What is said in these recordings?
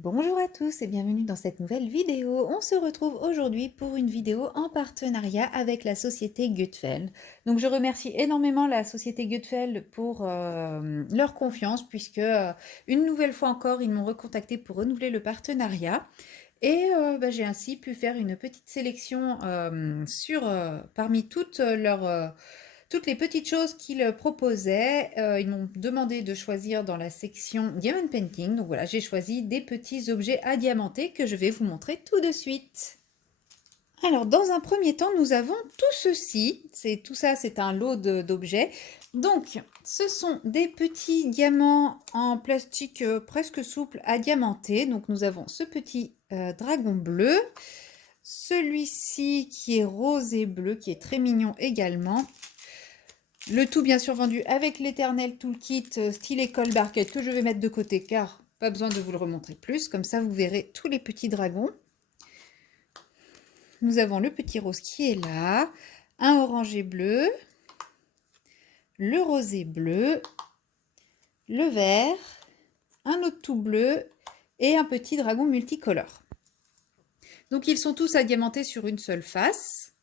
Bonjour à tous et bienvenue dans cette nouvelle vidéo. On se retrouve aujourd'hui pour une vidéo en partenariat avec la société Gutfeld. Donc je remercie énormément la société Gutfeld pour leur confiance puisque une nouvelle fois encore ils m'ont recontacté pour renouveler le partenariat. Et j'ai ainsi pu faire une petite sélection parmi toutes les petites choses qu'ils proposaient. Ils m'ont demandé de choisir dans la section Diamond Painting. Donc voilà, j'ai choisi des petits objets à diamanter que je vais vous montrer tout de suite. Alors, dans un premier temps, nous avons tout ceci. Tout ça, c'est un lot d'objets. Donc, ce sont des petits diamants en plastique presque souple à diamanter. Donc, nous avons ce petit dragon bleu. Celui-ci qui est rose et bleu, qui est très mignon également. Le tout bien sûr vendu avec l'éternel toolkit style école barquette que je vais mettre de côté car pas besoin de vous le remontrer plus. Comme ça, vous verrez tous les petits dragons. Nous avons le petit rose qui est là, un orangé bleu, le rosé bleu, le vert, un autre tout bleu et un petit dragon multicolore. Donc ils sont tous à diamanter sur une seule face.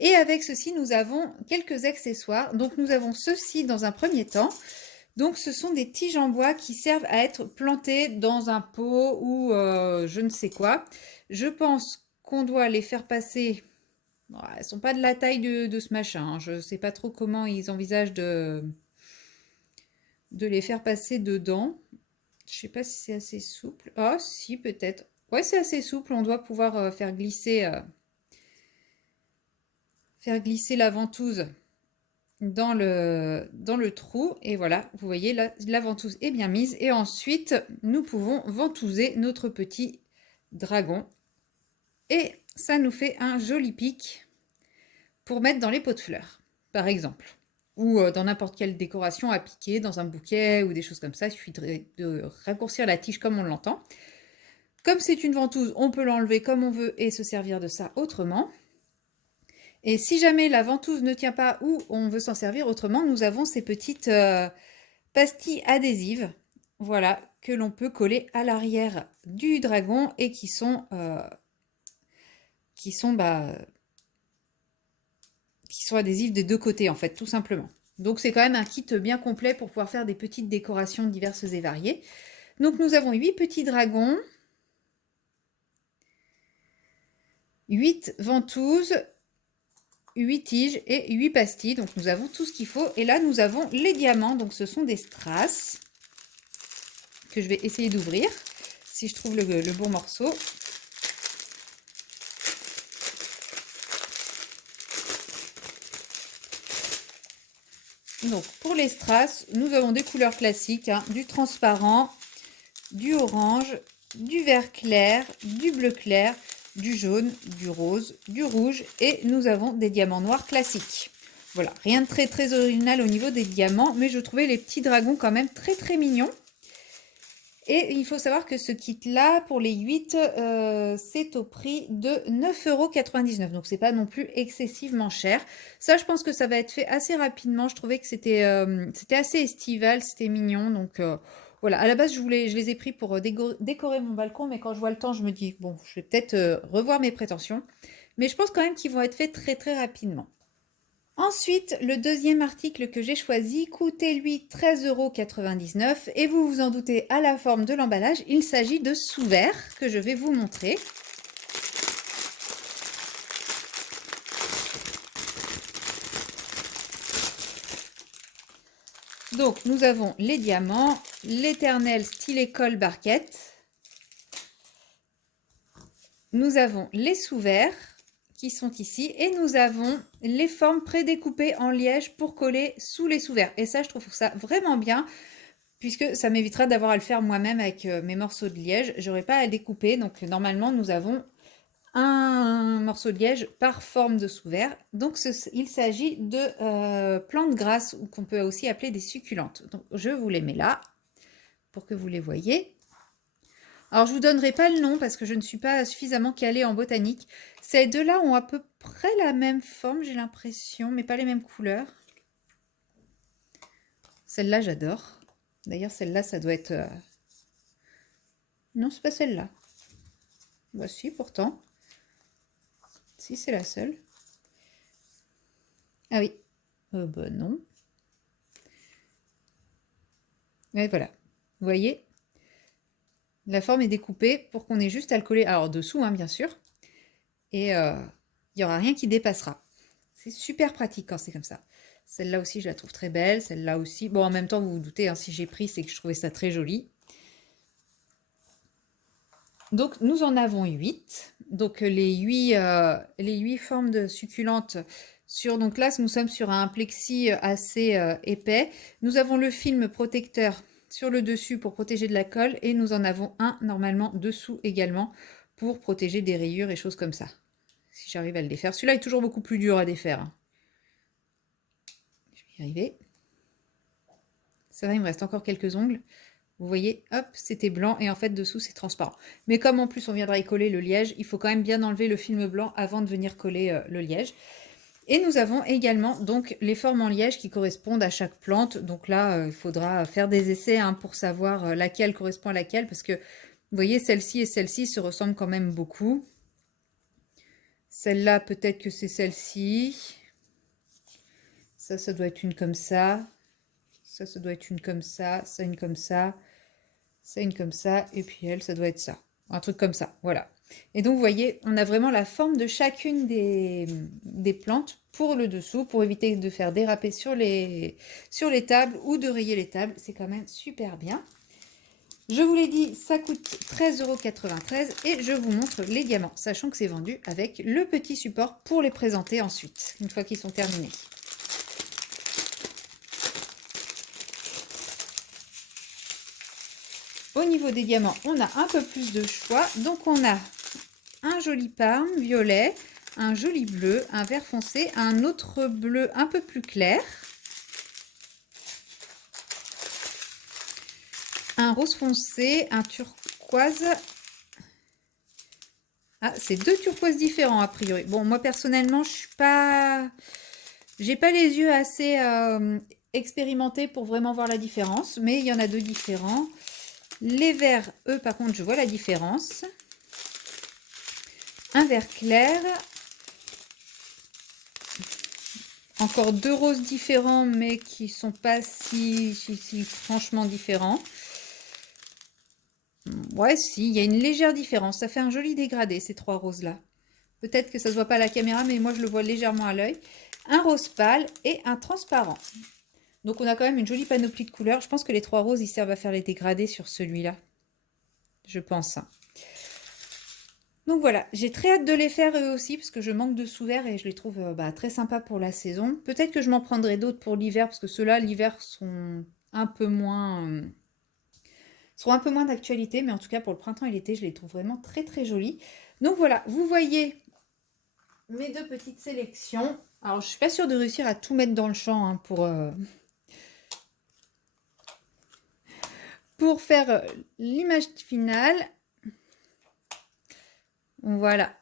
Et avec ceci, nous avons quelques accessoires. Donc nous avons ceci dans un premier temps. Donc ce sont des tiges en bois qui servent à être plantées dans un pot ou je ne sais quoi. Je pense qu'on doit les faire passer. Bon, elles ne sont pas de la taille de ce machin. Hein. Je ne sais pas trop comment ils envisagent de les faire passer dedans. Je ne sais pas si c'est assez souple. Ah, si, peut-être. Ouais, c'est assez souple. On doit pouvoir faire glisser la ventouse dans le trou. Et voilà, vous voyez, la ventouse est bien mise. Et ensuite, nous pouvons ventouser notre petit dragon. Et ça nous fait un joli pic pour mettre dans les pots de fleurs, par exemple. Ou dans n'importe quelle décoration à piquer, dans un bouquet ou des choses comme ça. Il suffit de raccourcir la tige comme on l'entend. Comme c'est une ventouse, on peut l'enlever comme on veut et se servir de ça autrement. Et si jamais la ventouse ne tient pas ou on veut s'en servir autrement, nous avons ces petites pastilles adhésives, voilà, que l'on peut coller à l'arrière du dragon et qui sont adhésives des deux côtés en fait, tout simplement. Donc c'est quand même un kit bien complet pour pouvoir faire des petites décorations diverses et variées. Donc nous avons 8 petits dragons, 8 ventouses, 8 tiges et 8 pastilles. Donc nous avons tout ce qu'il faut. Et là nous avons les diamants. Donc ce sont des strass que je vais essayer d'ouvrir si je trouve le bon morceau. Donc pour les strass, nous avons des couleurs classiques, hein, du transparent, du orange, du vert clair, du bleu clair, du jaune, du rose, du rouge et nous avons des diamants noirs classiques. Voilà, rien de très très original au niveau des diamants, mais je trouvais les petits dragons quand même très très mignons. Et il faut savoir que ce kit-là, pour les 8, c'est au prix de 9,99 €. Donc, c'est pas non plus excessivement cher. Ça, je pense que ça va être fait assez rapidement. Je trouvais que c'était assez estival, c'était mignon. Donc, voilà. À la base, je les ai pris pour décorer mon balcon. Mais quand je vois le temps, je me dis, bon, je vais peut-être revoir mes prétentions. Mais je pense quand même qu'ils vont être faits très, très rapidement. Ensuite, le deuxième article que j'ai choisi coûtait lui 13,99 € et vous vous en doutez à la forme de l'emballage, il s'agit de sous-verres que je vais vous montrer. Donc nous avons les diamants, l'éternel style école barquette. Nous avons les sous-verres qui sont ici et nous avons les formes prédécoupées en liège pour coller sous les sous-verres. Et ça, je trouve ça vraiment bien puisque ça m'évitera d'avoir à le faire moi-même avec mes morceaux de liège. J'aurais pas à découper. Donc normalement, nous avons un morceau de liège par forme de sous-verre. Donc il s'agit de plantes grasses ou qu'on peut aussi appeler des succulentes. Donc je vous les mets là pour que vous les voyez. Alors, je ne vous donnerai pas le nom parce que je ne suis pas suffisamment calée en botanique. Ces deux-là ont à peu près la même forme, j'ai l'impression, mais pas les mêmes couleurs. Celle-là, j'adore. D'ailleurs, celle-là, ça doit être Non, c'est pas celle-là. Voici pourtant. Si, c'est la seule. Ah oui. Bah non. Et voilà. Vous voyez, la forme est découpée pour qu'on ait juste à le coller. Alors dessous, hein, bien sûr. Et il n'y aura rien qui dépassera. C'est super pratique quand c'est comme ça. Celle-là aussi, je la trouve très belle. Celle-là aussi. Bon, en même temps, vous vous doutez, hein, si j'ai pris, c'est que je trouvais ça très joli. Donc, nous en avons 8. Donc, les 8 formes de succulentes sur... Donc là, nous sommes sur un plexi assez épais. Nous avons le film protecteur sur le dessus pour protéger de la colle. Et nous en avons un, normalement, dessous également pour protéger des rayures et choses comme ça. Si j'arrive à le défaire. Celui-là est toujours beaucoup plus dur à défaire, hein. Je vais y arriver. Ça va, il me reste encore quelques ongles. Vous voyez, hop, c'était blanc et en fait dessous c'est transparent. Mais comme en plus on viendra y coller le liège, il faut quand même bien enlever le film blanc avant de venir coller le liège. Et nous avons également donc les formes en liège qui correspondent à chaque plante. Donc là, il faudra faire des essais hein, pour savoir laquelle correspond à laquelle parce que vous voyez, celle-ci et celle-ci se ressemblent quand même beaucoup. Celle-là, peut-être que c'est celle-ci. Ça doit être une comme ça. Ça doit être une comme ça. Ça, une comme ça. Ça, une comme ça. Et puis elle, ça doit être ça. Un truc comme ça. Voilà. Et donc, vous voyez, on a vraiment la forme de chacune des plantes pour le dessous, pour éviter de faire déraper sur les tables ou de rayer les tables. C'est quand même super bien. Je vous l'ai dit, ça coûte 13,93 € et je vous montre les diamants, sachant que c'est vendu avec le petit support pour les présenter ensuite, une fois qu'ils sont terminés. Au niveau des diamants, on a un peu plus de choix. Donc, on a un joli parme violet, un joli bleu, un vert foncé, un autre bleu un peu plus clair, un rose foncé, un turquoise. Ah, c'est deux turquoises différents a priori. Bon, moi personnellement, j'ai pas les yeux assez expérimentés pour vraiment voir la différence, mais il y en a deux différents. Les verts, eux, par contre, je vois la différence. Un vert clair. Encore deux roses différents, mais qui sont pas si franchement différents. Ouais, si, il y a une légère différence. Ça fait un joli dégradé, ces trois roses-là. Peut-être que ça se voit pas à la caméra, mais moi, je le vois légèrement à l'œil. Un rose pâle et un transparent. Donc, on a quand même une jolie panoplie de couleurs. Je pense que les trois roses, ils servent à faire les dégradés sur celui-là. Je pense. Donc voilà, j'ai très hâte de les faire eux aussi parce que je manque de sous-verts et je les trouve très sympas pour la saison. Peut-être que je m'en prendrai d'autres pour l'hiver parce que ceux-là, l'hiver, sont un peu moins d'actualité. Mais en tout cas, pour le printemps et l'été, je les trouve vraiment très très jolis. Donc voilà, vous voyez mes deux petites sélections. Alors, je suis pas sûre de réussir à tout mettre dans le champ hein, pour faire l'image finale. Voilà.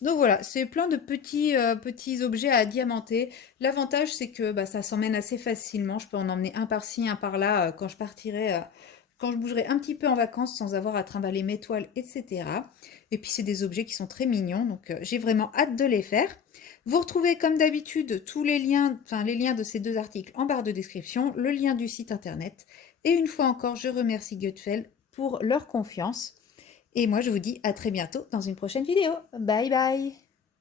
Donc voilà, c'est plein de petits objets à diamanter. L'avantage, c'est que ça s'emmène assez facilement. Je peux en emmener un par-ci, un par-là quand je partirai, quand je bougerai un petit peu en vacances sans avoir à trimballer mes toiles, etc. Et puis, c'est des objets qui sont très mignons, donc j'ai vraiment hâte de les faire. Vous retrouvez comme d'habitude tous les liens, enfin les liens de ces deux articles en barre de description, le lien du site internet. Et une fois encore, je remercie Gutfeld pour leur confiance. Et moi, je vous dis à très bientôt dans une prochaine vidéo. Bye bye!